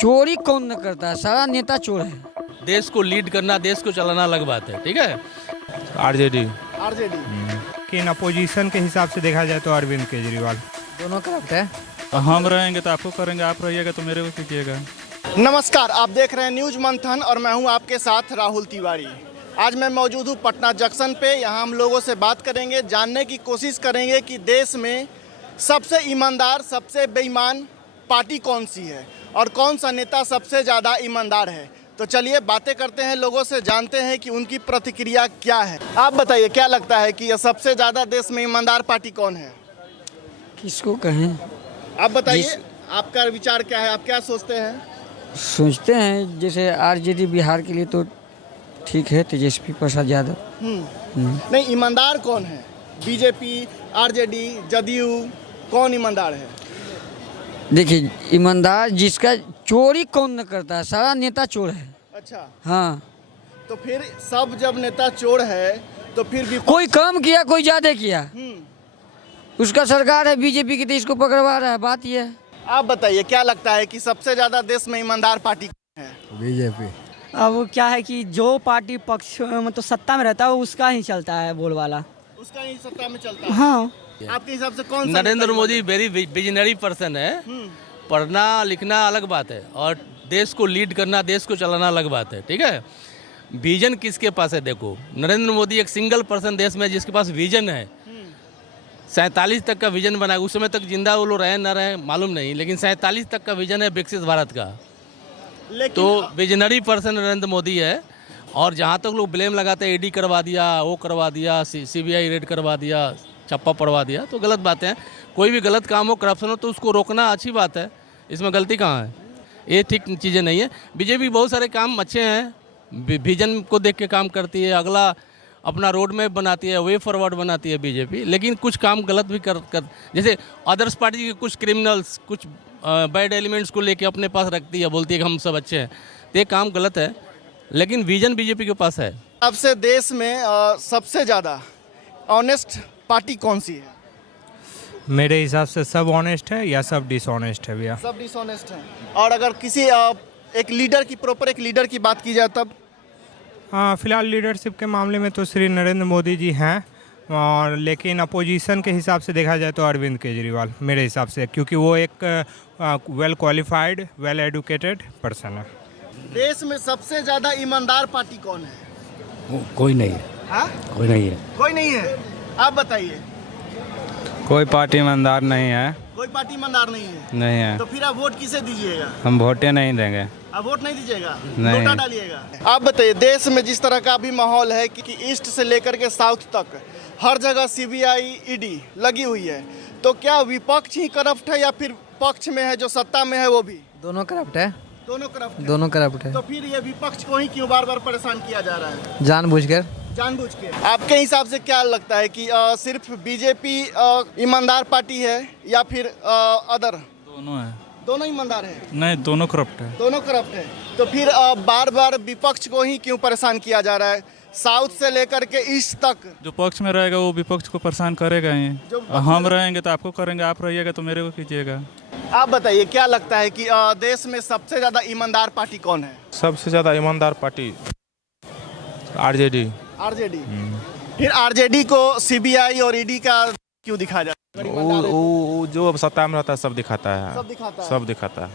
चोरी कौन न करता है, सारा नेता चोर है। देश को लीड करना, देश को चलाना अलग बात है, ठीक है। आरजेडी कि अपोजिशन के हिसाब से देखा जाए तो अरविंद केजरीवाल। दोनों करप्ट है। हम रहेंगे तो आपको करेंगे, आप रहिएगा तो मेरे को कीजिएगा। नमस्कार, आप देख रहे हैं न्यूज मंथन और मैं हूं आपके साथ राहुल तिवारी। आज मैं मौजूद हूं पटना जंक्शन पे। यहां हम लोगों से बात करेंगे, जानने की कोशिश करेंगे कि देश में सबसे ईमानदार, सबसे बेईमान पार्टी कौन सी है और कौन सा नेता सबसे ज़्यादा ईमानदार है। तो चलिए बातें करते हैं लोगों से, जानते हैं कि उनकी प्रतिक्रिया क्या है। आप बताइए, क्या लगता है कि यह सबसे ज़्यादा देश में ईमानदार पार्टी कौन है? किसको कहें? आप बताइए, आपका विचार क्या है, आप क्या सोचते हैं? सोचते हैं जैसे आरजेडी बिहार के लिए तो ठीक है, तेजस्वी प्रसाद यादव। नहीं, ईमानदार कौन है? बीजेपी, आरजेडी, जदयू, कौन ईमानदार है? देखिए, ईमानदार जिसका चोरी कौन न करता है, सारा नेता चोर है। अच्छा, हाँ, तो फिर सब जब नेता चोर है तो फिर भी कोई कम किया, कोई ज्यादा किया, उसका सरकार है बीजेपी की, तो इसको पकड़वा रहा है। बात ये है। आप बताइए, क्या लगता है कि सबसे ज्यादा देश में ईमानदार पार्टी कौन है? बीजेपी। अब क्या है कि जो पार्टी पक्ष मतलब सत्ता में रहता है उसका ही चलता है बोलबाला। उसका ही सत्ता में चलता है। हाँ, आपके हिसाब से कौन सा नरेंद्र नेता मोदी वेरी विजनरी पर्सन है। पढ़ना लिखना अलग बात है और देश को लीड करना, देश को चलाना अलग बात है, ठीक है। विजन किसके पास है? देखो, नरेंद्र मोदी एक सिंगल पर्सन देश में जिसके पास विजन है। 47 तक का विजन बना, उस समय तक जिंदा वो लोग रहे ना रहे मालूम नहीं, लेकिन 47 तक का विजन है विकसित भारत का। लेकिन तो विजनरी पर्सन नरेंद्र मोदी है। और जहाँ तक लोग ब्लेम लगाते हैं, ईडी करवा दिया, वो करवा दिया, सीबीआई रेड करवा दिया, छप्पा पड़वा दिया, तो गलत बात है। कोई भी गलत काम हो, करप्शन हो, तो उसको रोकना अच्छी बात है। इसमें गलती कहाँ है? ये ठीक चीज़ें नहीं है। बीजेपी बहुत सारे काम अच्छे हैं, विजन को देख के काम करती है, अगला अपना रोड मैप बनाती है, वे फॉरवर्ड बनाती है बीजेपी, लेकिन कुछ काम गलत भी कर जैसे अदर्स पार्टी के कुछ क्रिमिनल्स, कुछ बैड एलिमेंट्स को लेके अपने पास रखती है, बोलती है कि हम सब अच्छे हैं, तो ये काम गलत है। लेकिन विजन बीजेपी के पास है। आपसे देश में सबसे ज्यादा ऑनेस्ट पार्टी कौन सी है? मेरे हिसाब से सब ऑनेस्ट है या सब डिसऑनेस्ट है भैया? सब डिसऑनेस्ट है। और अगर किसी एक लीडर की, प्रॉपर एक लीडर की बात की जाए तब? हाँ, फिलहाल लीडरशिप के मामले में तो श्री नरेंद्र मोदी जी हैं, और लेकिन अपोजिशन के हिसाब से देखा जाए तो अरविंद केजरीवाल मेरे हिसाब से, क्योंकि वो एक well qualified, well educated person है। देश में सबसे ज्यादा ईमानदार पार्टी कौन है? कोई नहीं है। हाँ? कोई नहीं है। कोई नहीं है। आप बताइए। कोई पार्टी ईमानदार नहीं है। कोई पार्टी ईमानदार नहीं है? नहीं है। तो फिर आप वोट किसे दीजिएगा? हम वोटे नहीं देंगे। आप वोट नहीं दीजिएगा? नहीं। नोटा डालिएगा। आप बताइए, देश में जिस तरह का अभी माहौल है कि ईस्ट से लेकर के साउथ तक हर जगह सीबीआई, ईडी लगी हुई है, तो क्या विपक्ष ही करप्ट है या फिर पक्ष में है जो सत्ता में है वो भी? दोनों करप्ट है। दोनों करप्ट है। दोनों करप्ट है। तो फिर ये विपक्ष को ही क्यों बार बार परेशान किया जा रहा है? जानबूझकर। जानबूझ के। आपके हिसाब से क्या लगता है कि सिर्फ बीजेपी ईमानदार पार्टी है या फिर अदर? दोनों है। दोनों ईमानदार है? नहीं, दोनों करप्ट है। दोनों करप्ट है। तो फिर बार बार विपक्ष को ही क्यों परेशान किया जा रहा है, साउथ से लेकर के ईस्ट तक? जो पक्ष में रहेगा वो विपक्ष को परेशान करेगा ही। हम रहेंगे तो आपको करेंगे, आप रहिएगा तो मेरे को कीजिएगा। आप बताइए, क्या लगता है कि देश में सबसे ज्यादा ईमानदार पार्टी कौन है? सबसे ज़्यादा ईमानदार पार्टी आरजेडी। आरजेडी। फिर आरजेडी को सीबीआई और ईडी का क्यों दिखाया जाता है? वो जो अब सत्ता में रहता है सब दिखाता है। सब दिखाता है। सब दिखाता है।